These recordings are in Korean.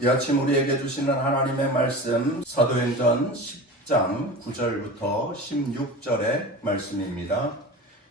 이 아침 우리에게 주시는 하나님의 말씀 사도행전 10장 9절부터 16절의 말씀입니다.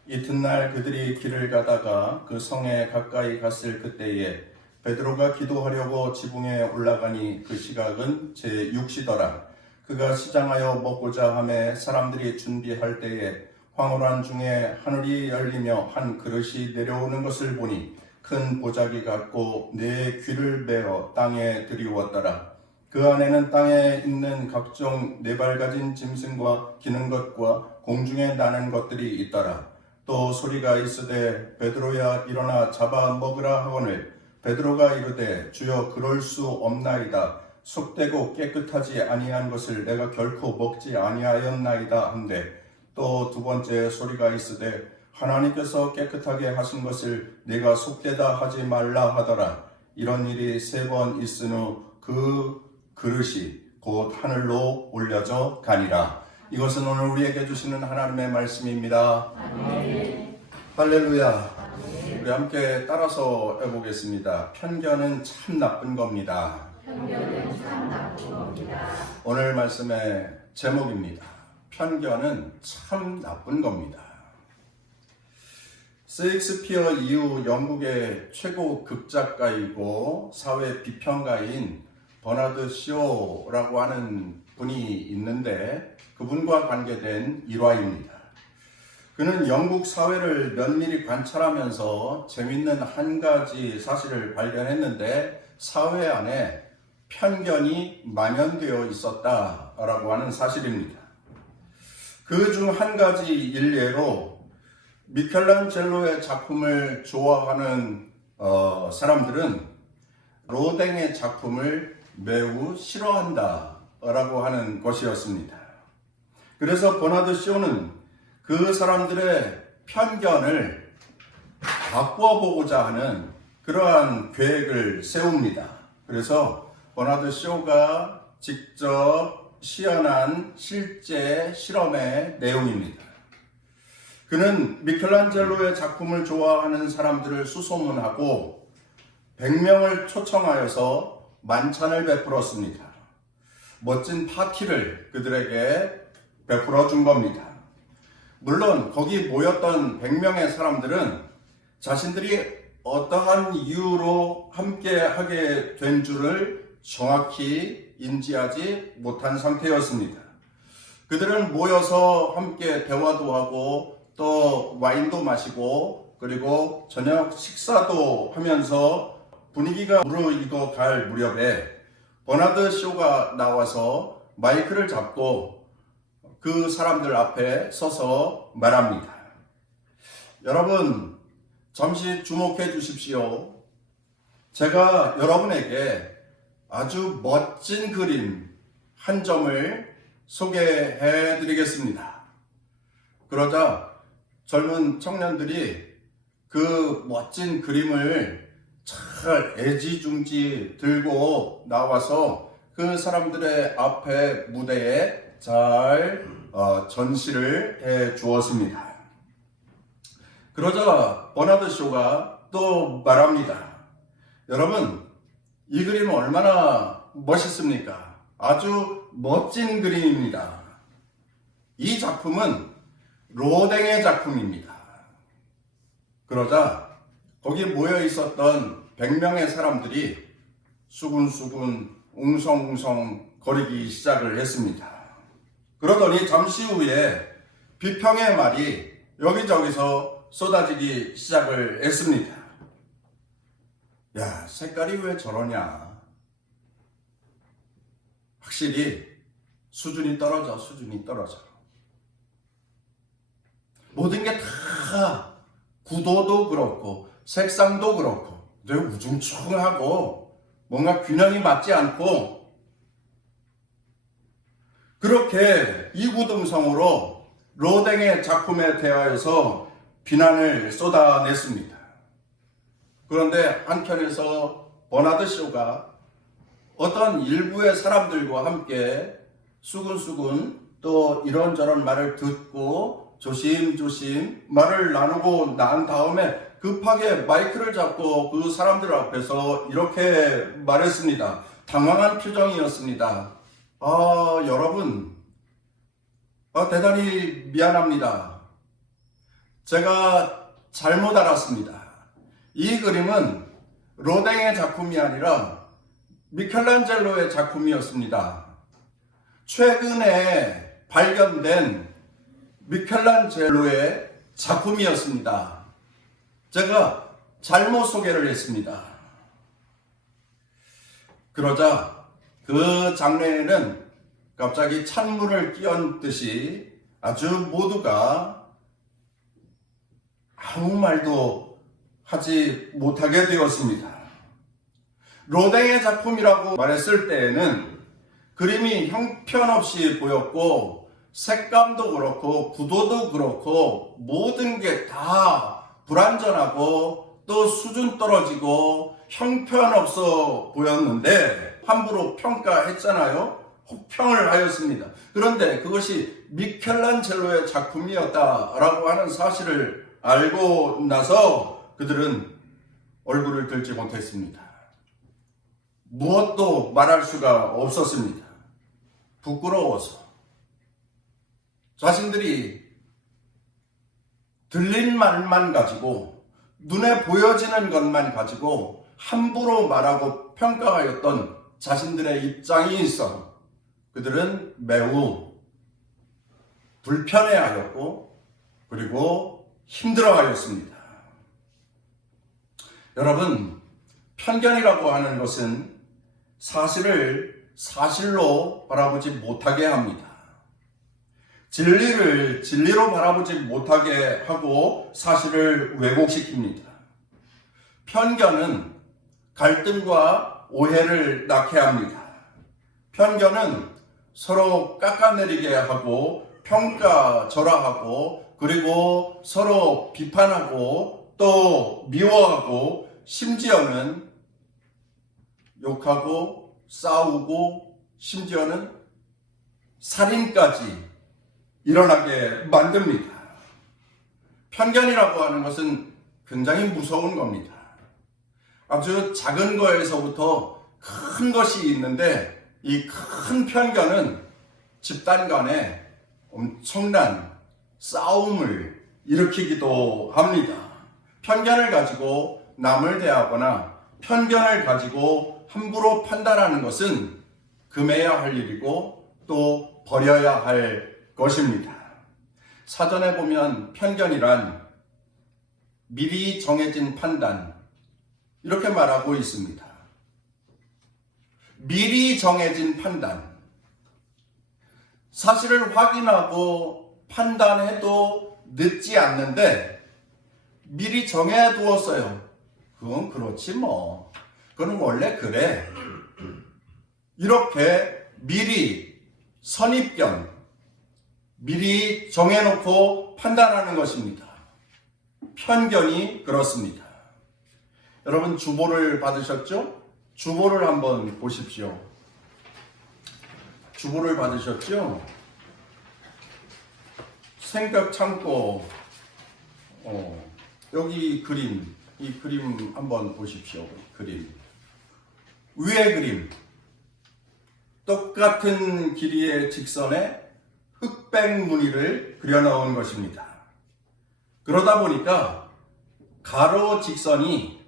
이튿날 그들이 길을 가다가 그 성에 가까이 갔을 그때에 베드로가 기도하려고 지붕에 올라가니 그 시각은 제6시더라. 그가 시장하여 먹고자 하매 사람들이 준비할 때에 황홀한 중에 하늘이 열리며 한 그릇이 내려오는 것을 보니 큰 보자기 같고 네 귀를 베어 땅에 들이웠더라. 그 안에는 땅에 있는 각종 네 발 가진 짐승과 기는 것과 공중에 나는 것들이 있더라. 또 소리가 있으되 베드로야 일어나 잡아 먹으라 하거늘 베드로가 이르되 주여 그럴 수 없나이다. 속되고 깨끗하지 아니한 것을 내가 결코 먹지 아니하였나이다 한데 또 두 번째 소리가 있으되 하나님께서 깨끗하게 하신 것을 내가 속되다 하지 말라 하더라. 이런 일이 3번 있은 후 그 그릇이 곧 하늘로 올려져 가니라. 이것은 오늘 우리에게 주시는 하나님의 말씀입니다. 아멘. 할렐루야. 아멘. 우리 함께 따라서 해보겠습니다. 편견은 참 나쁜 겁니다. 편견은 참 나쁜 겁니다. 오늘 말씀의 제목입니다. 편견은 참 나쁜 겁니다. 셰익스피어 이후 영국의 최고 극작가이고 사회 비평가인 버나드 쇼라고 하는 분이 있는데 그분과 관계된 일화입니다. 그는 영국 사회를 면밀히 관찰하면서 재밌는 한 가지 사실을 발견했는데 사회 안에 편견이 만연되어 있었다라고 하는 사실입니다. 그 중 한 가지 일례로 미켈란젤로의 작품을 좋아하는 사람들은 로댕의 작품을 매우 싫어한다 라고 하는 것이었습니다. 그래서 버나드 쇼는 그 사람들의 편견을 바꿔보고자 하는 그러한 계획을 세웁니다. 그래서 버나드 쇼가 직접 시연한 실제 실험의 내용입니다. 그는 미켈란젤로의 작품을 좋아하는 사람들을 수소문하고 100명을 초청하여서 만찬을 베풀었습니다. 멋진 파티를 그들에게 베풀어 준 겁니다. 물론 거기 모였던 100명의 사람들은 자신들이 어떠한 이유로 함께 하게 된 줄을 정확히 인지하지 못한 상태였습니다. 그들은 모여서 함께 대화도 하고 또 와인도 마시고 그리고 저녁 식사도 하면서 분위기가 무르익어 갈 무렵에 버나드 쇼가 나와서 마이크를 잡고 그 사람들 앞에 서서 말합니다. 여러분, 잠시 주목해 주십시오. 제가 여러분에게 아주 멋진 그림 한 점을 소개해 드리겠습니다. 그러자 젊은 청년들이 그 멋진 그림을 잘 애지중지 들고 나와서 그 사람들의 앞에 무대에 잘 전시를 해 주었습니다. 그러자 버나드 쇼가 또 말합니다. 여러분, 이 그림 얼마나 멋있습니까? 아주 멋진 그림입니다. 이 작품은 로댕의 작품입니다. 그러자 거기 모여 있었던 100명의 사람들이 수군수군 웅성웅성 거리기 시작을 했습니다. 그러더니 잠시 후에 비평의 말이 여기저기서 쏟아지기 시작을 했습니다. 야, 색깔이 왜 저러냐? 확실히 수준이 떨어져. 모든 게 다 구도도 그렇고 색상도 그렇고 되게 우중충하고 뭔가 균형이 맞지 않고 그렇게 이구동성으로 로댕의 작품에 대하여서 비난을 쏟아냈습니다. 그런데 한편에서 버나드 쇼가 어떤 일부의 사람들과 함께 수근수근 또 이런저런 말을 듣고 조심조심 말을 나누고 난 다음에 급하게 마이크를 잡고 그 사람들 앞에서 이렇게 말했습니다. 당황한 표정이었습니다. 여러분, 대단히 미안합니다. 제가 잘못 알았습니다. 이 그림은 로댕의 작품이 아니라 미켈란젤로의 작품이었습니다. 최근에 발견된 미켈란젤로의 작품이었습니다. 제가 잘못 소개를 했습니다. 그러자 그 장례에는 갑자기 찬물을 끼얹듯이 아주 모두가 아무 말도 하지 못하게 되었습니다. 로댕의 작품이라고 말했을 때에는 그림이 형편없이 보였고 색감도 그렇고 구도도 그렇고 모든 게 다 불완전하고 또 수준 떨어지고 형편없어 보였는데 함부로 평가했잖아요. 혹평을 하였습니다. 그런데 그것이 미켈란젤로의 작품이었다라고 하는 사실을 알고 나서 그들은 얼굴을 들지 못했습니다. 무엇도 말할 수가 없었습니다. 부끄러워서. 자신들이 들린 말만 가지고 눈에 보여지는 것만 가지고 함부로 말하고 평가하였던 자신들의 입장이 있어 그들은 매우 불편해하였고 그리고 힘들어하였습니다. 여러분, 편견이라고 하는 것은 사실을 사실로 바라보지 못하게 합니다. 진리를 진리로 바라보지 못하게 하고 사실을 왜곡시킵니다. 편견은 갈등과 오해를 낳게 합니다. 편견은 서로 깎아내리게 하고 평가절하하고 그리고 서로 비판하고 또 미워하고 심지어는 욕하고 싸우고 심지어는 살인까지 일어나게 만듭니다. 편견이라고 하는 것은 굉장히 무서운 겁니다. 아주 작은 거에서부터 큰 것이 있는데 이 큰 편견은 집단 간에 엄청난 싸움을 일으키기도 합니다. 편견을 가지고 남을 대하거나 편견을 가지고 함부로 판단하는 것은 금해야 할 일이고 또 버려야 할 것입니다. 사전에 보면 편견이란 미리 정해진 판단 이렇게 말하고 있습니다. 미리 정해진 판단. 사실을 확인하고 판단해도 늦지 않는데 미리 정해두었어요. 그건 그렇지 뭐. 그건 원래 그래. 이렇게 미리 선입견, 미리 정해놓고 판단하는 것입니다. 편견이 그렇습니다. 여러분 주보를 받으셨죠? 주보를 한번 보십시오. 주보를 받으셨죠? 생각 창고 여기 그림, 이 그림 한번 보십시오. 그림. 위의 그림. 똑같은 길이의 직선에 흑백 무늬를 그려넣은 것입니다. 그러다 보니까 가로 직선이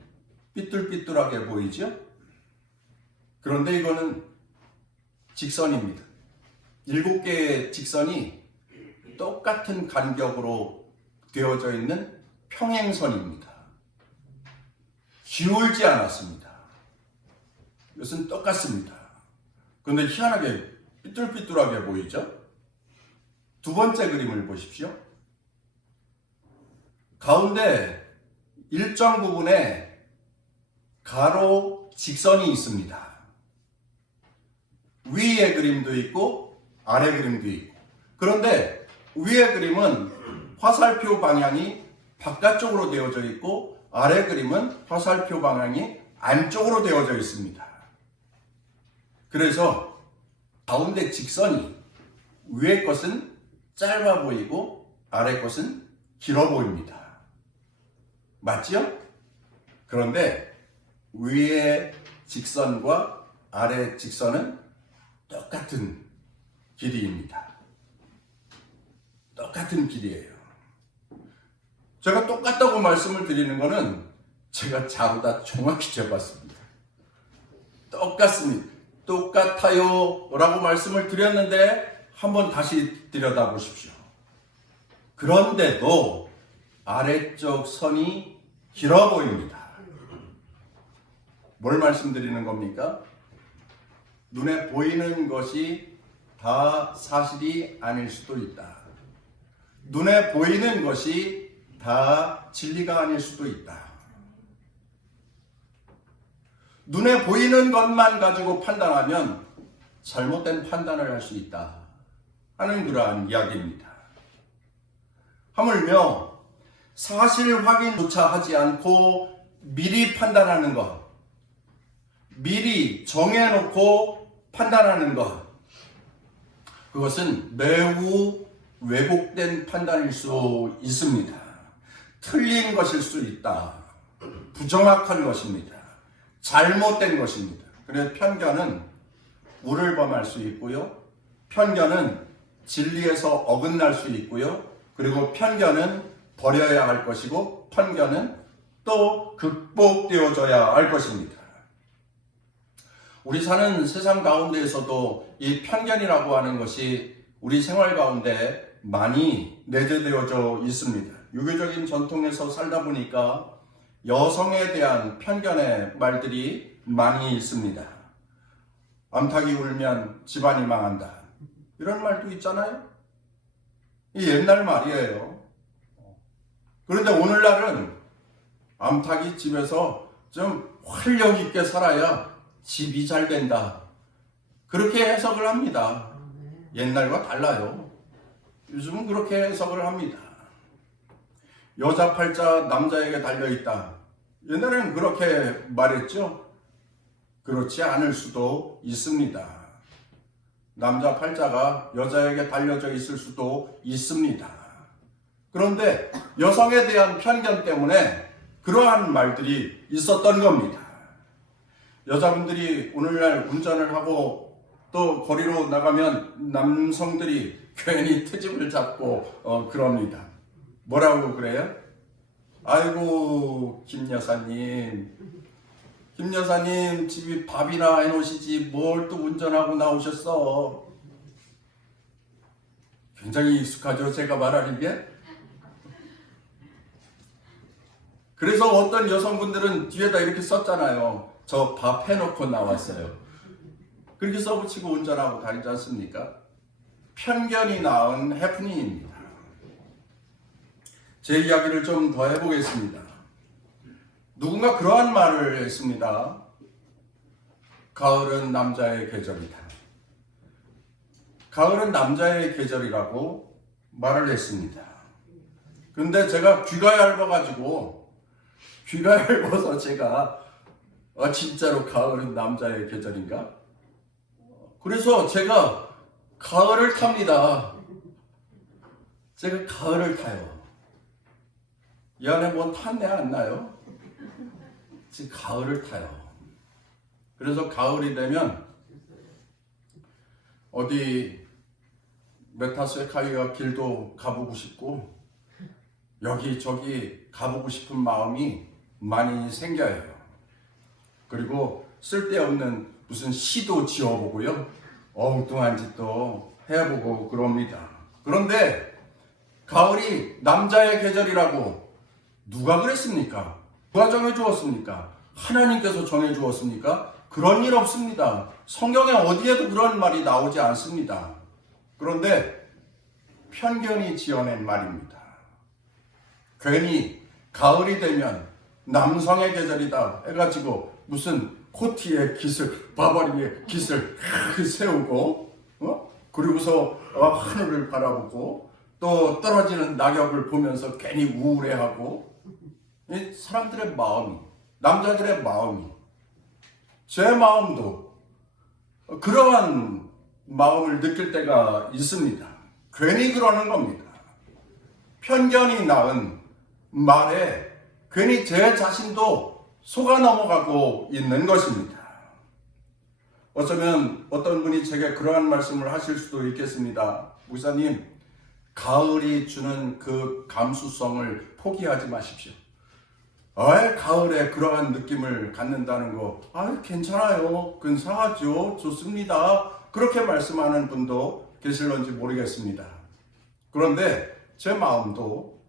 삐뚤삐뚤하게 보이죠? 그런데 이거는 직선입니다. 7개의 직선이 똑같은 간격으로 되어져 있는 평행선입니다. 기울지 않았습니다. 이것은 똑같습니다. 그런데 희한하게 삐뚤삐뚤하게 보이죠? 두 번째 그림을 보십시오. 가운데 일정 부분에 가로 직선이 있습니다. 위의 그림도 있고 아래 그림도 있고. 그런데 위의 그림은 화살표 방향이 바깥쪽으로 되어져 있고 아래 그림은 화살표 방향이 안쪽으로 되어져 있습니다. 그래서 가운데 직선이 위의 것은 짧아 보이고 아래 것은 길어 보입니다. 맞죠? 그런데 위의 직선과 아래 직선은 똑같은 길이입니다. 똑같은 길이에요. 제가 똑같다고 말씀을 드리는 거는 제가 자루다 정확히 재봤습니다. 똑같습니다. 똑같아요 라고 말씀을 드렸는데 한번 다시 들여다보십시오. 그런데도 아래쪽 선이 길어 보입니다. 뭘 말씀드리는 겁니까? 눈에 보이는 것이 다 사실이 아닐 수도 있다. 눈에 보이는 것이 다 진리가 아닐 수도 있다. 눈에 보이는 것만 가지고 판단하면 잘못된 판단을 할 수 있다 하는 그러한 이야기입니다. 하물며 사실 확인조차 하지 않고 미리 판단하는 것, 미리 정해놓고 판단하는 것, 그것은 매우 왜곡된 판단일 수 있습니다. 틀린 것일 수 있다. 부정확한 것입니다. 잘못된 것입니다. 그래서 편견은 우를 범할 수 있고요. 편견은 진리에서 어긋날 수 있고요. 그리고 편견은 버려야 할 것이고 편견은 또 극복되어져야 할 것입니다. 우리 사는 세상 가운데에서도 이 편견이라고 하는 것이 우리 생활 가운데 많이 내재되어져 있습니다. 유교적인 전통에서 살다 보니까 여성에 대한 편견의 말들이 많이 있습니다. 암탉이 울면 집안이 망한다. 이런 말도 있잖아요. 이 옛날 말이에요. 그런데 오늘날은 암탉이 집에서 좀 활력 있게 살아야 집이 잘 된다. 그렇게 해석을 합니다. 옛날과 달라요. 요즘은 그렇게 해석을 합니다. 여자 팔자 남자에게 달려있다. 옛날에는 그렇게 말했죠. 그렇지 않을 수도 있습니다. 남자 팔자가 여자에게 달려져 있을 수도 있습니다. 그런데 여성에 대한 편견 때문에 그러한 말들이 있었던 겁니다. 여자분들이 오늘날 운전을 하고 또 거리로 나가면 남성들이 괜히 트집을 잡고 그럽니다. 뭐라고 그래요? 아이고 김 여사님 집이 밥이나 해놓으시지 뭘 또 운전하고 나오셨어. 굉장히 익숙하죠, 제가 말하는 게. 그래서 어떤 여성분들은 뒤에다 이렇게 썼잖아요. 저 밥 해놓고 나왔어요. 그렇게 써붙이고 운전하고 다니지 않습니까? 편견이 낳은 해프닝입니다. 제 이야기를 좀 더 해보겠습니다. 누군가 그러한 말을 했습니다. 가을은 남자의 계절이다. 가을은 남자의 계절이라고 말을 했습니다. 근데 제가 귀가 얇아서 제가 진짜로 가을은 남자의 계절인가? 그래서 제가 가을을 탑니다. 제가 가을을 타요. 이 안에 뭔 탄내 안 나요? 지금 가을을 타요. 그래서 가을이 되면 어디 메타세카이아 길도 가보고 싶고 여기저기 가보고 싶은 마음이 많이 생겨요. 그리고 쓸데없는 무슨 시도 지어보고요. 엉뚱한 짓도 해보고 그럽니다. 그런데 가을이 남자의 계절이라고 누가 그랬습니까? 누가 정해주었습니까? 하나님께서 정해주었습니까? 그런 일 없습니다. 성경에 어디에도 그런 말이 나오지 않습니다. 그런데 편견이 지어낸 말입니다. 괜히 가을이 되면 남성의 계절이다 해가지고 무슨 코트에 깃을, 바바리에 깃을 세우고 그리고서 하늘을 바라보고 또 떨어지는 낙엽을 보면서 괜히 우울해하고 이 사람들의 마음이, 남자들의 마음이, 제 마음도 그러한 마음을 느낄 때가 있습니다. 괜히 그러는 겁니다. 편견이 낳은 말에 괜히 제 자신도 속아 넘어가고 있는 것입니다. 어쩌면 어떤 분이 제게 그러한 말씀을 하실 수도 있겠습니다. 목사님, 가을이 주는 그 감수성을 포기하지 마십시오. 가을에 그러한 느낌을 갖는다는 거, 괜찮아요. 근사하죠. 좋습니다. 그렇게 말씀하는 분도 계실런지 모르겠습니다. 그런데 제 마음도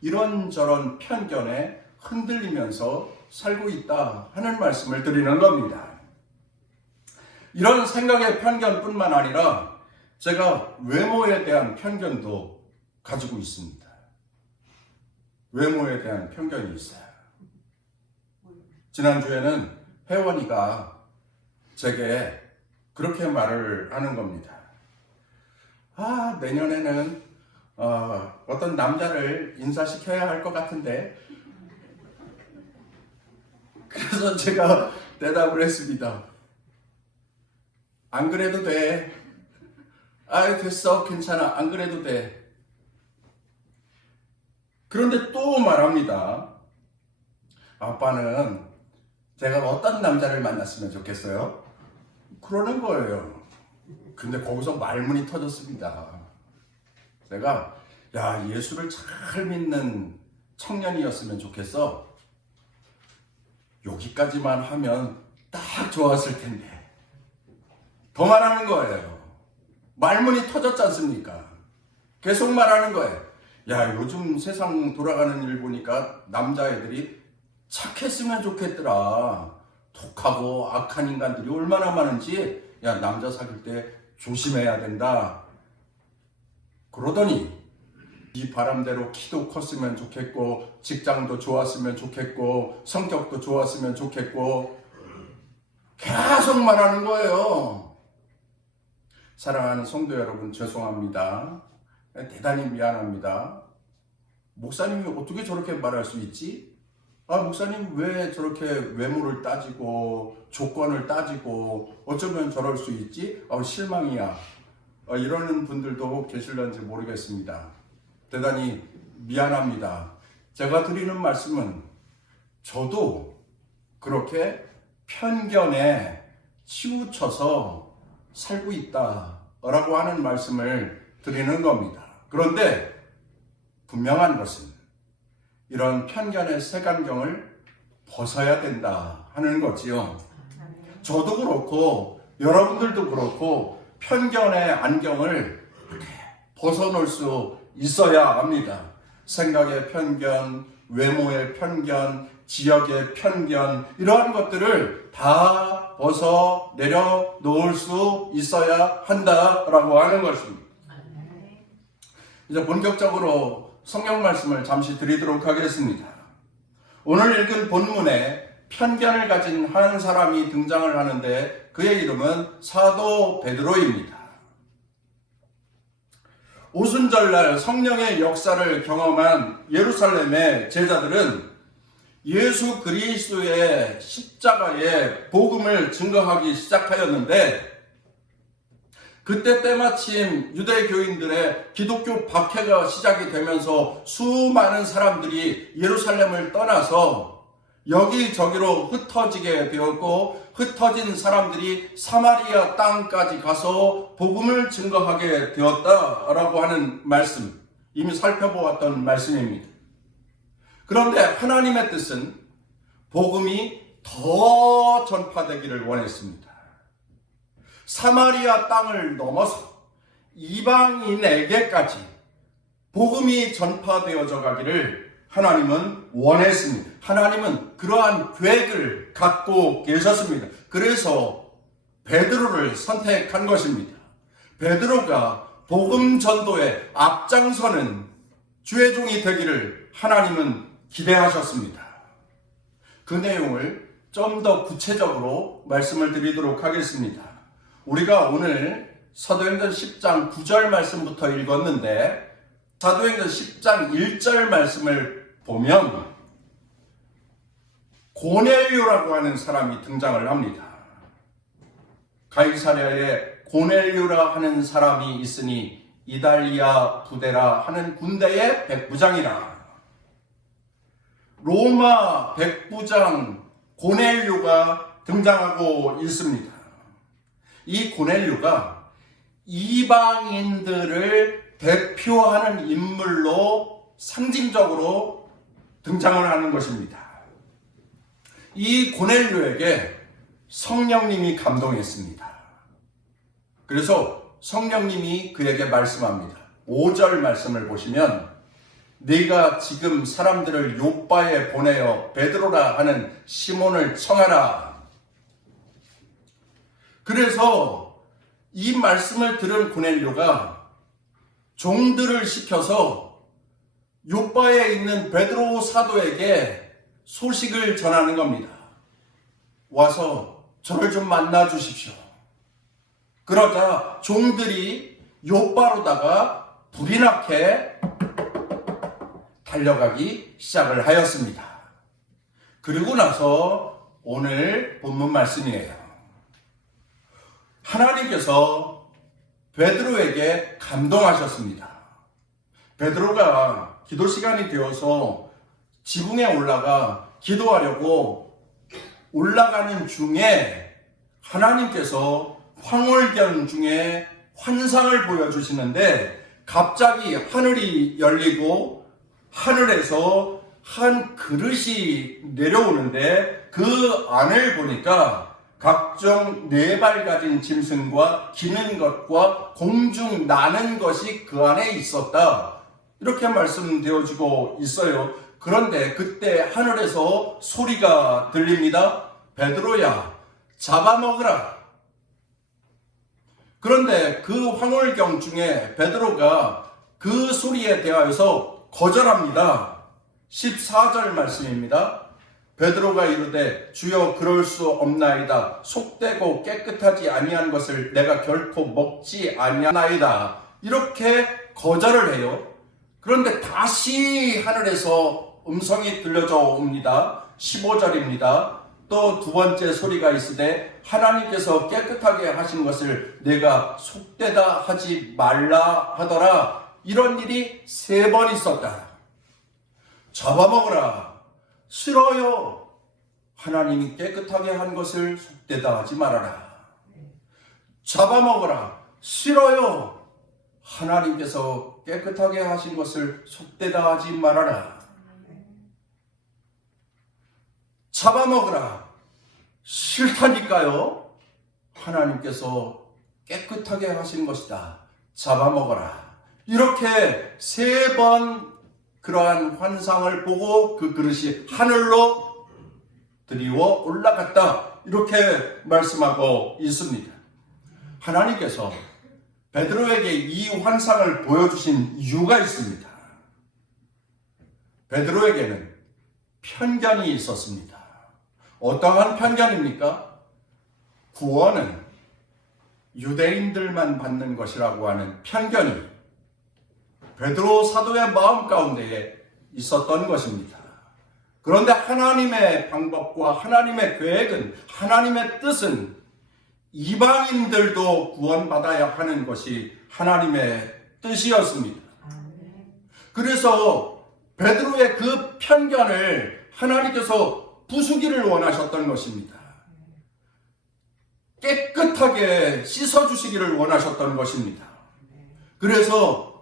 이런저런 편견에 흔들리면서 살고 있다 하는 말씀을 드리는 겁니다. 이런 생각의 편견뿐만 아니라 제가 외모에 대한 편견도 가지고 있습니다. 외모에 대한 편견이 있어요. 지난주에는 혜원이가 제게 그렇게 말을 하는 겁니다. 내년에는 어떤 남자를 인사시켜야 할 것 같은데. 그래서 제가 대답을 했습니다. 안 그래도 돼. 됐어. 괜찮아. 안 그래도 돼. 그런데 또 말합니다. 아빠는 제가 어떤 남자를 만났으면 좋겠어요? 그러는 거예요. 근데 거기서 말문이 터졌습니다. 제가 예수를 잘 믿는 청년이었으면 좋겠어. 여기까지만 하면 딱 좋았을 텐데. 더 말하는 거예요. 말문이 터졌지 않습니까? 계속 말하는 거예요. 요즘 세상 돌아가는 일 보니까 남자애들이 착했으면 좋겠더라. 독하고 악한 인간들이 얼마나 많은지 남자 사귈 때 조심해야 된다. 그러더니 이 바람대로 키도 컸으면 좋겠고, 직장도 좋았으면 좋겠고, 성격도 좋았으면 좋겠고, 계속 말하는 거예요. 사랑하는 성도 여러분, 죄송합니다. 대단히 미안합니다. 목사님이 어떻게 저렇게 말할 수 있지? 목사님 왜 저렇게 외모를 따지고 조건을 따지고 어쩌면 저럴 수 있지? 실망이야. 이러는 분들도 계실런지 모르겠습니다. 대단히 미안합니다. 제가 드리는 말씀은 저도 그렇게 편견에 치우쳐서 살고 있다라고 하는 말씀을 드리는 겁니다. 그런데 분명한 것은 이런 편견의 색안경을 벗어야 된다 하는 거지요. 저도 그렇고 여러분들도 그렇고 편견의 안경을 벗어놓을 수 있어야 합니다. 생각의 편견, 외모의 편견, 지역의 편견, 이러한 것들을 다 벗어 내려놓을 수 있어야 한다라고 하는 것입니다. 이제 본격적으로 성경 말씀을 잠시 드리도록 하겠습니다. 오늘 읽은 본문에 편견을 가진 한 사람이 등장을 하는데 그의 이름은 사도 베드로입니다. 오순절날 성령의 역사를 경험한 예루살렘의 제자들은 예수 그리스도의 십자가의 복음을 증거하기 시작하였는데, 그때 때마침 유대교인들의 기독교 박해가 시작이 되면서 수많은 사람들이 예루살렘을 떠나서 여기저기로 흩어지게 되었고, 흩어진 사람들이 사마리아 땅까지 가서 복음을 증거하게 되었다라고 하는 말씀, 이미 살펴보았던 말씀입니다. 그런데 하나님의 뜻은 복음이 더 전파되기를 원했습니다. 사마리아 땅을 넘어서 이방인에게까지 복음이 전파되어져 가기를 하나님은 원했습니다. 하나님은 그러한 계획을 갖고 계셨습니다. 그래서 베드로를 선택한 것입니다. 베드로가 복음 전도에 앞장서는 주의 종이 되기를 하나님은 기대하셨습니다. 그 내용을 좀 더 구체적으로 말씀을 드리도록 하겠습니다. 우리가 오늘 사도행전 10장 9절 말씀부터 읽었는데, 사도행전 10장 1절 말씀을 보면 고넬료라고 하는 사람이 등장을 합니다. 가이사랴에 고넬료라 하는 사람이 있으니 이달리아 부대라 하는 군대의 백부장이라. 로마 백부장 고넬료가 등장하고 있습니다. 이 고넬료가 이방인들을 대표하는 인물로 상징적으로 등장을 하는 것입니다. 이 고넬료에게 성령님이 감동했습니다. 그래서 성령님이 그에게 말씀합니다. 5절 말씀을 보시면 네가 지금 사람들을 요빠에 보내어 베드로라 하는 시몬을 청하라. 그래서 이 말씀을 들은 고넬료가 종들을 시켜서 요빠에 있는 베드로 사도에게 소식을 전하는 겁니다. 와서 저를 좀 만나 주십시오. 그러자 종들이 요빠로다가 불이 나게 달려가기 시작을 하였습니다. 그리고 나서 오늘 본문 말씀이에요. 하나님께서 베드로에게 감동하셨습니다. 베드로가 기도 시간이 되어서 지붕에 올라가 기도하려고 올라가는 중에 하나님께서 황홀경 중에 환상을 보여주시는데 갑자기 하늘이 열리고 하늘에서 한 그릇이 내려오는데 그 안을 보니까 각종 4발 가진 짐승과 기는 것과 공중 나는 것이 그 안에 있었다. 이렇게 말씀되어지고 있어요. 그런데 그때 하늘에서 소리가 들립니다. 베드로야, 잡아먹으라. 그런데 그 황홀경 중에 베드로가 그 소리에 대하여서 거절합니다. 14절 말씀입니다. 베드로가 이르되 주여 그럴 수 없나이다. 속되고 깨끗하지 아니한 것을 내가 결코 먹지 아니하나이다. 이렇게 거절을 해요. 그런데 다시 하늘에서 음성이 들려져 옵니다. 15절입니다. 또 두 번째 소리가 있으되 하나님께서 깨끗하게 하신 것을 내가 속되다 하지 말라 하더라. 이런 일이 3번 있었다. 잡아먹으라. 싫어요. 하나님이 깨끗하게 한 것을 속되다 하지 말아라. 잡아먹으라. 싫어요. 하나님께서 깨끗하게 하신 것을 속되다 하지 말아라. 잡아먹으라. 싫다니까요. 하나님께서 깨끗하게 하신 것이다. 잡아먹어라. 이렇게 3번 그러한 환상을 보고 그 그릇이 하늘로 드리워 올라갔다. 이렇게 말씀하고 있습니다. 하나님께서 베드로에게 이 환상을 보여주신 이유가 있습니다. 베드로에게는 편견이 있었습니다. 어떠한 편견입니까? 구원은 유대인들만 받는 것이라고 하는 편견이 베드로 사도의 마음 가운데에 있었던 것입니다. 그런데 하나님의 방법과 하나님의 계획은, 하나님의 뜻은 이방인들도 구원받아야 하는 것이 하나님의 뜻이었습니다. 그래서 베드로의 그 편견을 하나님께서 부수기를 원하셨던 것입니다. 깨끗하게 씻어주시기를 원하셨던 것입니다. 그래서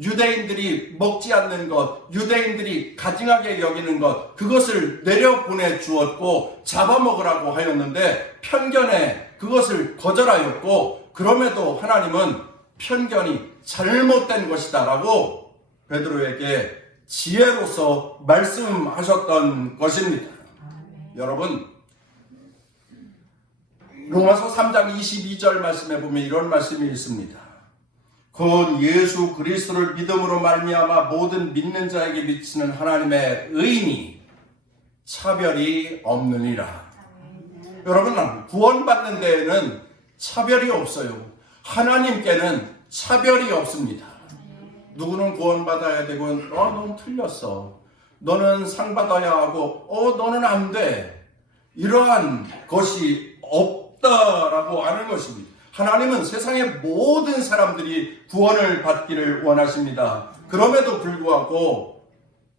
유대인들이 먹지 않는 것, 유대인들이 가증하게 여기는 것, 그것을 내려보내 주었고 잡아먹으라고 하였는데 편견에 그것을 거절하였고, 그럼에도 하나님은 편견이 잘못된 것이다 라고 베드로에게 지혜로서 말씀하셨던 것입니다. 여러분, 로마서 3장 22절 말씀에 보면 이런 말씀이 있습니다. 곧 예수 그리스도를 믿음으로 말미암아 모든 믿는 자에게 미치는 하나님의 의인이 차별이 없느니라. 여러분, 구원받는 데에는 차별이 없어요. 하나님께는 차별이 없습니다. 누구는 구원받아야 되고, 넌 틀렸어. 너는 상 받아야 하고, 너는 안 돼. 이러한 것이 없다라고 하는 것입니다. 하나님은 세상의 모든 사람들이 구원을 받기를 원하십니다. 그럼에도 불구하고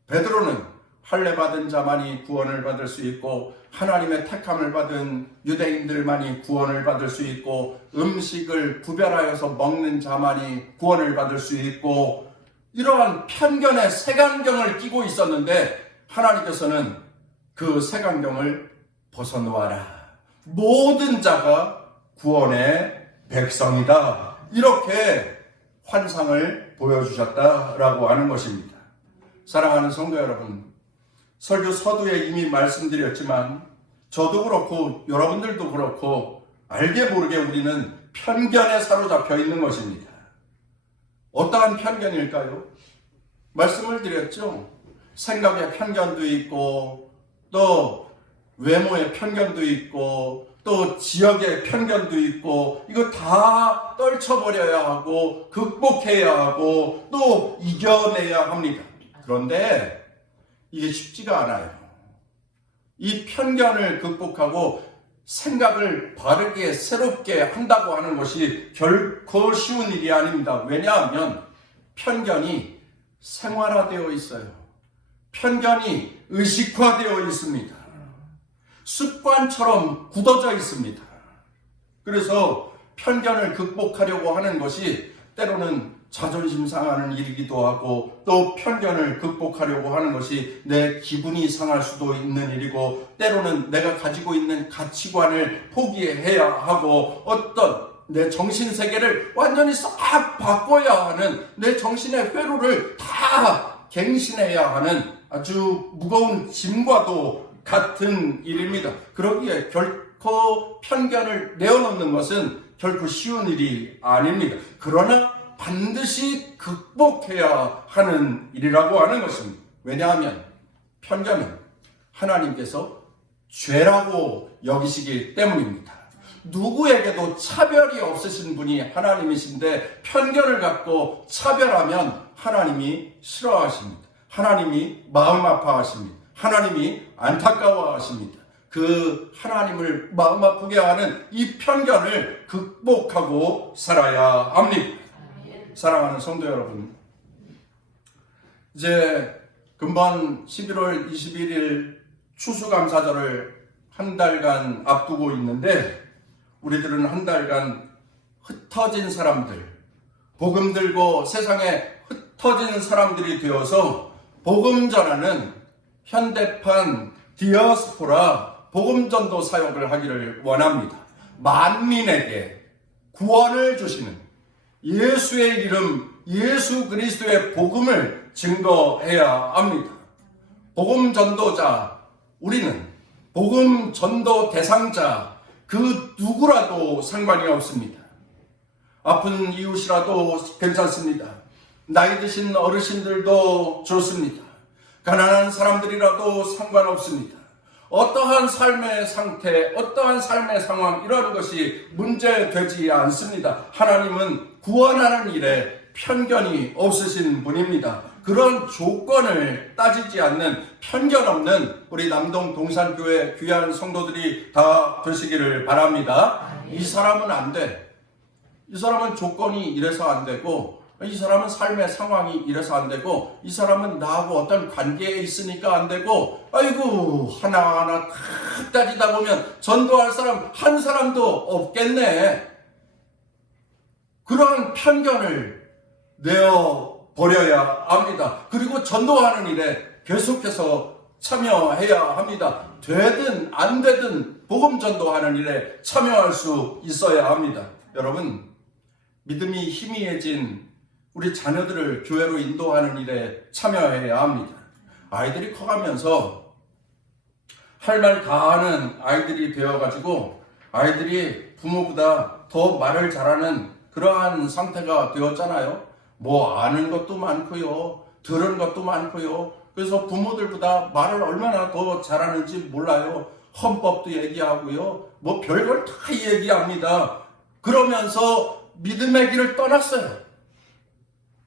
베드로는 할례 받은 자만이 구원을 받을 수 있고 하나님의 택함을 받은 유대인들만이 구원을 받을 수 있고 음식을 구별하여서 먹는 자만이 구원을 받을 수 있고 이러한 편견의 색안경을 끼고 있었는데 하나님께서는 그 색안경을 벗어놓아라. 모든 자가 구원의 백성이다. 이렇게 환상을 보여주셨다라고 하는 것입니다. 사랑하는 성도 여러분, 설교 서두에 이미 말씀드렸지만 저도 그렇고 여러분들도 그렇고 알게 모르게 우리는 편견에 사로잡혀 있는 것입니다. 어떠한 편견일까요? 말씀을 드렸죠. 생각의 편견도 있고 또 외모의 편견도 있고 또 지역의 편견도 있고 이거 다 떨쳐버려야 하고 극복해야 하고 또 이겨내야 합니다. 그런데 이게 쉽지가 않아요. 이 편견을 극복하고 생각을 바르게 새롭게 한다고 하는 것이 결코 쉬운 일이 아닙니다. 왜냐하면 편견이 생활화되어 있어요. 편견이 의식화되어 있습니다. 습관처럼 굳어져 있습니다. 그래서 편견을 극복하려고 하는 것이 때로는 자존심 상하는 일이기도 하고 또 편견을 극복하려고 하는 것이 내 기분이 상할 수도 있는 일이고 때로는 내가 가지고 있는 가치관을 포기해야 하고 어떤 내 정신세계를 완전히 싹 바꿔야 하는 내 정신의 회로를 다 갱신해야 하는 아주 무거운 짐과도 같은 일입니다. 그러기에 결코 편견을 내어놓는 것은 결코 쉬운 일이 아닙니다. 그러나 반드시 극복해야 하는 일이라고 하는 것입니다. 왜냐하면 편견은 하나님께서 죄라고 여기시기 때문입니다. 누구에게도 차별이 없으신 분이 하나님이신데 편견을 갖고 차별하면 하나님이 싫어하십니다. 하나님이 마음 아파하십니다. 하나님이 안타까워하십니다. 그 하나님을 마음 아프게 하는 이 편견을 극복하고 살아야 합니다. 사랑하는 성도 여러분, 이제 금번 11월 21일 추수감사절을 한 달간 앞두고 있는데 우리들은 한 달간 흩어진 사람들, 복음 들고 세상에 흩어진 사람들이 되어서 복음 전하는 현대판 디아스포라 복음 전도 사역을 하기를 원합니다. 만민에게 구원을 주시는 예수의 이름, 예수 그리스도의 복음을 증거해야 합니다. 복음 전도자, 우리는 복음 전도 대상자, 그 누구라도 상관이 없습니다. 아픈 이웃이라도 괜찮습니다. 나이 드신 어르신들도 좋습니다. 가난한 사람들이라도 상관없습니다. 어떠한 삶의 상태, 어떠한 삶의 상황 이런 것이 문제되지 않습니다. 하나님은 구원하는 일에 편견이 없으신 분입니다. 그런 조건을 따지지 않는 편견 없는 우리 남동 동산교회 귀한 성도들이 다 되시기를 바랍니다. 이 사람은 안 돼. 이 사람은 조건이 이래서 안 되고 이 사람은 삶의 상황이 이래서 안 되고 이 사람은 나하고 어떤 관계에 있으니까 안 되고 아이고 하나하나 다 따지다 보면 전도할 사람 한 사람도 없겠네. 그러한 편견을 내어버려야 합니다. 그리고 전도하는 일에 계속해서 참여해야 합니다. 되든 안 되든 복음 전도하는 일에 참여할 수 있어야 합니다. 여러분, 믿음이 희미해진 우리 자녀들을 교회로 인도하는 일에 참여해야 합니다. 아이들이 커가면서 할 말 다 하는 아이들이 되어가지고 아이들이 부모보다 더 말을 잘하는 그러한 상태가 되었잖아요. 뭐 아는 것도 많고요. 들은 것도 많고요. 그래서 부모들보다 말을 얼마나 더 잘하는지 몰라요. 헌법도 얘기하고요. 뭐 별걸 다 얘기합니다. 그러면서 믿음의 길을 떠났어요.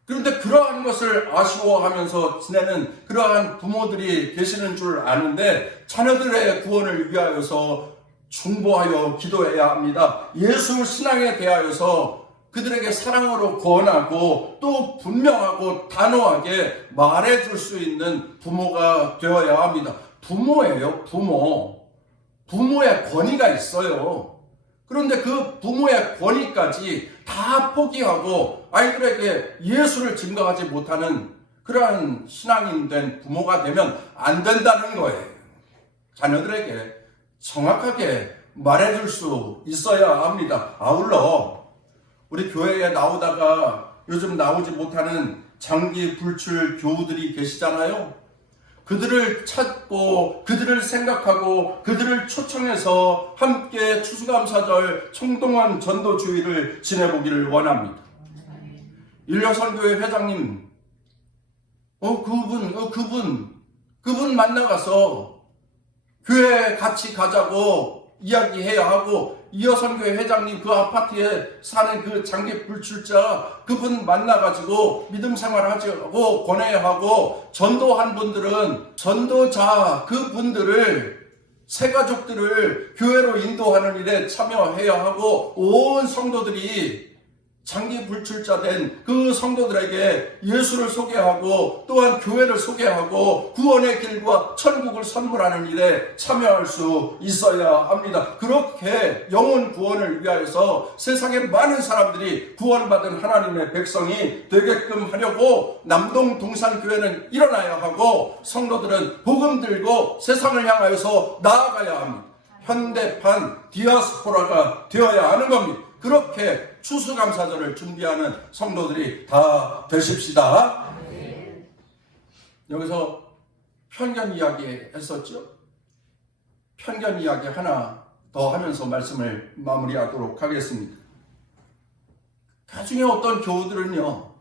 그런데 그러한 것을 아쉬워하면서 지내는 그러한 부모들이 계시는 줄 아는데 자녀들의 구원을 위하여서 중보하여 기도해야 합니다. 예수 신앙에 대하여서 그들에게 사랑으로 권하고 또 분명하고 단호하게 말해줄 수 있는 부모가 되어야 합니다. 부모예요, 부모. 부모의 권위가 있어요. 그런데 그 부모의 권위까지 다 포기하고 아이들에게 예수를 증거하지 못하는 그러한 신앙인 된 부모가 되면 안 된다는 거예요. 자녀들에게 정확하게 말해줄 수 있어야 합니다. 아울러 우리 교회에 나오다가 요즘 나오지 못하는 장기 불출 교우들이 계시잖아요. 그들을 찾고 그들을 생각하고 그들을 초청해서 함께 추수감사절 총동원 전도주의를 지내보기를 원합니다. 일려선교회 회장님, 그분 만나가서 교회에 같이 가자고 이야기해야 하고, 이여선교회 회장님 그 아파트에 사는 그 장기 불출자 그분 만나가지고 믿음 생활하자고 권해야 하고, 전도한 분들은 전도자 그분들을 새가족들을 교회로 인도하는 일에 참여해야 하고, 온 성도들이 장기 불출자 된 그 성도들에게 예수를 소개하고 또한 교회를 소개하고 구원의 길과 천국을 선물하는 일에 참여할 수 있어야 합니다. 그렇게 영혼 구원을 위하여서 세상의 많은 사람들이 구원받은 하나님의 백성이 되게끔 하려고 남동 동산교회는 일어나야 하고, 성도들은 복음 들고 세상을 향하여서 나아가야 합니다. 현대판 디아스포라가 되어야 하는 겁니다. 그렇게 추수감사절을 준비하는 성도들이 다 되십시다. 여기서 편견 이야기 했었죠? 편견 이야기 하나 더 하면서 말씀을 마무리하도록 하겠습니다. 나중에 어떤 교우들은요,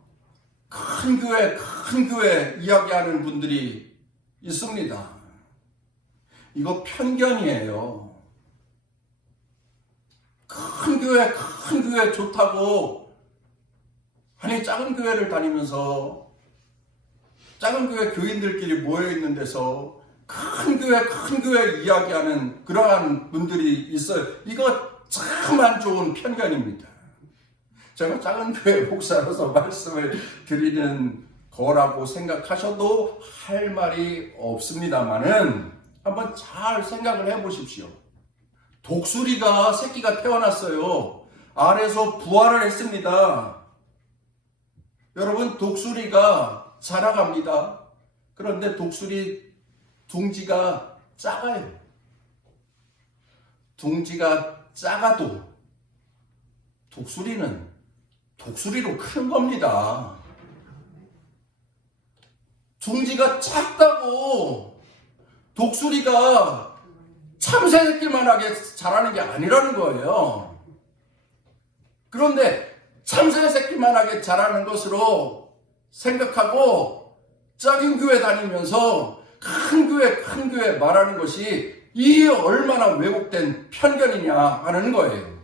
큰 교회 이야기하는 분들이 있습니다. 이거 편견이에요. 큰 교회 좋다고, 아니 작은 교회를 다니면서 작은 교회 교인들끼리 모여있는 데서 큰 교회 이야기하는 그러한 분들이 있어요. 이거 참 안 좋은 편견입니다. 제가 작은 교회 목사로서 말씀을 드리는 거라고 생각하셔도 할 말이 없습니다만은, 한번 잘 생각을 해보십시오. 독수리가 새끼가 태어났어요. 알에서 부화를 했습니다. 여러분, 독수리가 자라갑니다. 그런데 독수리 둥지가 작아요. 둥지가 작아도 독수리는 독수리로 큰 겁니다. 둥지가 작다고 독수리가 참새 새끼만하게 자라는 게 아니라는 거예요. 그런데 참새 새끼만하게 자라는 것으로 생각하고 작은 교회 다니면서 큰 교회 말하는 것이 이 얼마나 왜곡된 편견이냐 하는 거예요.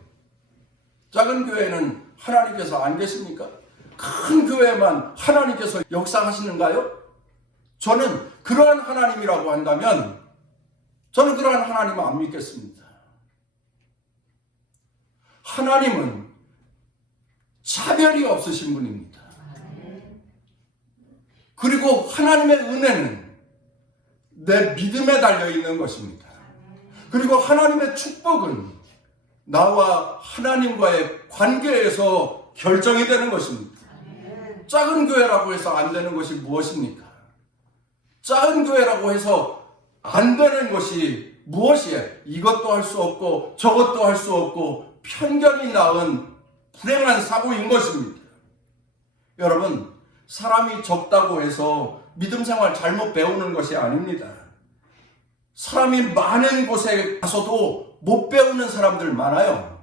작은 교회는 하나님께서 안 계십니까? 큰 교회만 하나님께서 역사하시는가요? 저는 그러한 하나님이라고 한다면 저는 그러한 하나님은 안 믿겠습니다. 하나님은 차별이 없으신 분입니다. 그리고 하나님의 은혜는 내 믿음에 달려있는 것입니다. 그리고 하나님의 축복은 나와 하나님과의 관계에서 결정이 되는 것입니다. 작은 교회라고 해서 안 되는 것이 무엇입니까? 작은 교회라고 해서 안 되는 것이 무엇이에요? 이것도 할 수 없고 저것도 할 수 없고 편견이 낳은 불행한 사고인 것입니다. 여러분, 사람이 적다고 해서 믿음 생활 잘못 배우는 것이 아닙니다. 사람이 많은 곳에 가서도 못 배우는 사람들 많아요.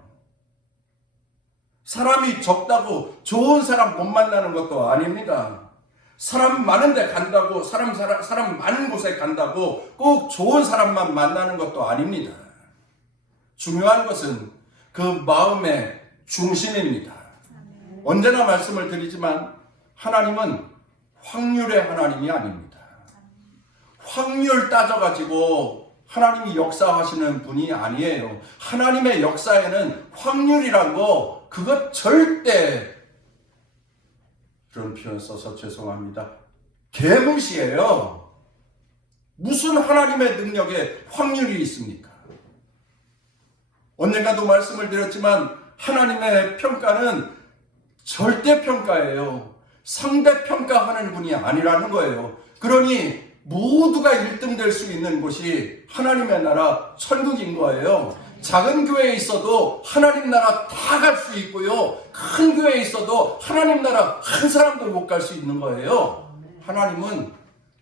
사람이 적다고 좋은 사람 못 만나는 것도 아닙니다. 사람 많은 데 간다고, 사람 많은 곳에 간다고 꼭 좋은 사람만 만나는 것도 아닙니다. 중요한 것은 그 마음의 중심입니다. 언제나 말씀을 드리지만 하나님은 확률의 하나님이 아닙니다. 확률 따져가지고 하나님이 역사하시는 분이 아니에요. 하나님의 역사에는 확률이란 거 그것 절대, 그런 표현 써서 죄송합니다, 개무시예요. 무슨 하나님의 능력에 확률이 있습니까? 언젠가도 말씀을 드렸지만 하나님의 평가는 절대평가예요. 상대평가하는 분이 아니라는 거예요. 그러니 모두가 1등 될 수 있는 곳이 하나님의 나라 천국인 거예요. 작은 교회에 있어도 하나님 나라 다 갈 수 있고요. 큰 교회에 있어도 하나님 나라 한 사람도 못 갈 수 있는 거예요. 하나님은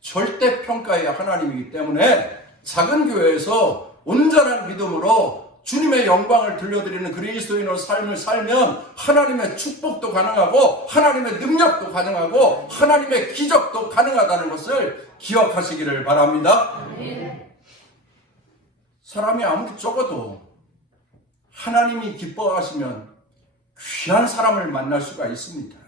절대평가의 하나님이기 때문에 작은 교회에서 온전한 믿음으로 주님의 영광을 들려드리는 그리스도인의 삶을 살면 하나님의 축복도 가능하고 하나님의 능력도 가능하고 하나님의 기적도 가능하다는 것을 기억하시기를 바랍니다. 사람이 아무리 적어도 하나님이 기뻐하시면 귀한 사람을 만날 수가 있습니다.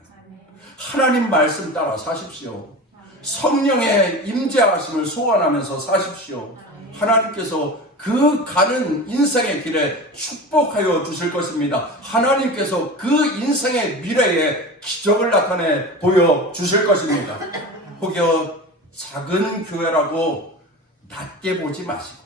하나님 말씀 따라 사십시오. 성령의 임재하심을 소원하면서 사십시오. 하나님께서 그 가는 인생의 길에 축복하여 주실 것입니다. 하나님께서 그 인생의 미래에 기적을 나타내 보여주실 것입니다. 혹여 작은 교회라고 낮게 보지 마시고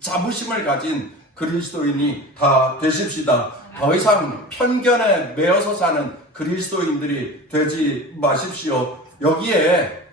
자부심을 가진 그리스도인이 다 되십시다. 더 이상 편견에 매여서 사는 그리스도인들이 되지 마십시오. 여기에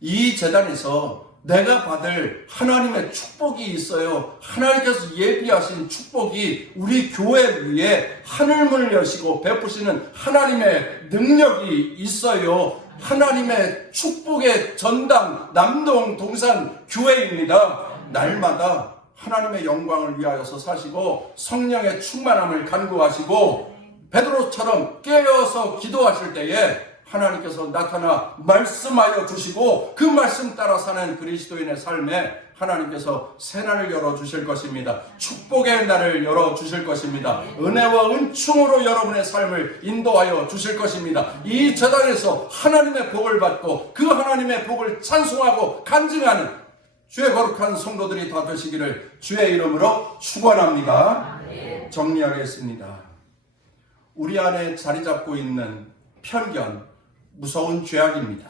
이 제단에서 내가 받을 하나님의 축복이 있어요. 하나님께서 예비하신 축복이 우리 교회 위에 하늘문을 여시고 베푸시는 하나님의 능력이 있어요. 하나님의 축복의 전당 남동 동산 교회입니다. 날마다 하나님의 영광을 위하여서 사시고 성령의 충만함을 간구하시고 베드로처럼 깨어서 기도하실 때에 하나님께서 나타나 말씀하여 주시고 그 말씀 따라 사는 그리스도인의 삶에 하나님께서 새날을 열어주실 것입니다. 축복의 날을 열어주실 것입니다. 은혜와 은총으로 여러분의 삶을 인도하여 주실 것입니다. 이 제단에서 하나님의 복을 받고 그 하나님의 복을 찬송하고 간증하는 주의 거룩한 성도들이 다 되시기를 주의 이름으로 축원합니다. 정리하겠습니다. 우리 안에 자리 잡고 있는 편견, 무서운 죄악입니다.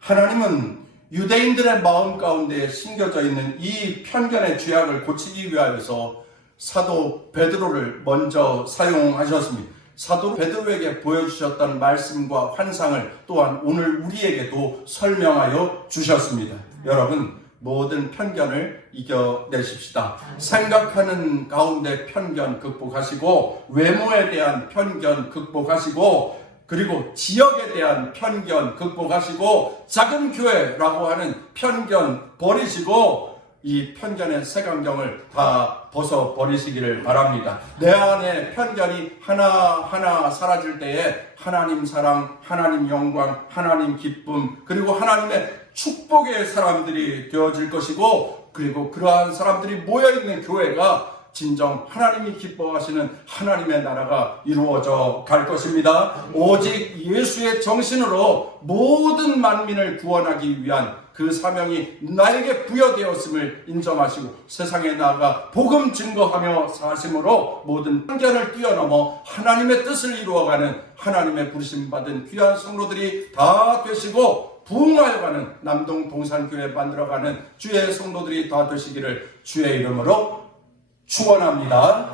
하나님은 유대인들의 마음 가운데 심겨져 있는 이 편견의 죄악을 고치기 위하여서 사도 베드로를 먼저 사용하셨습니다. 사도 베드로에게 보여주셨던 말씀과 환상을 또한 오늘 우리에게도 설명하여 주셨습니다. 여러분, 모든 편견을 이겨내십시다. 생각하는 가운데 편견 극복하시고 외모에 대한 편견 극복하시고 그리고 지역에 대한 편견 극복하시고 작은 교회라고 하는 편견 버리시고 이 편견의 색안경을 다 벗어버리시기를 바랍니다. 내 안에 편견이 하나하나 사라질 때에 하나님 사랑, 하나님 영광, 하나님 기쁨 그리고 하나님의 축복의 사람들이 되어질 것이고 그리고 그러한 사람들이 모여있는 교회가 진정 하나님이 기뻐하시는 하나님의 나라가 이루어져 갈 것입니다. 오직 예수의 정신으로 모든 만민을 구원하기 위한 그 사명이 나에게 부여되었음을 인정하시고 세상에 나아가 복음 증거하며 사심으로 모든 편견을 뛰어넘어 하나님의 뜻을 이루어가는 하나님의 부르심받은 귀한 성도들이 다 되시고 부흥하여가는 남동 동산교회 만들어가는 주의 성도들이 다 되시기를 주의 이름으로 축원합니다.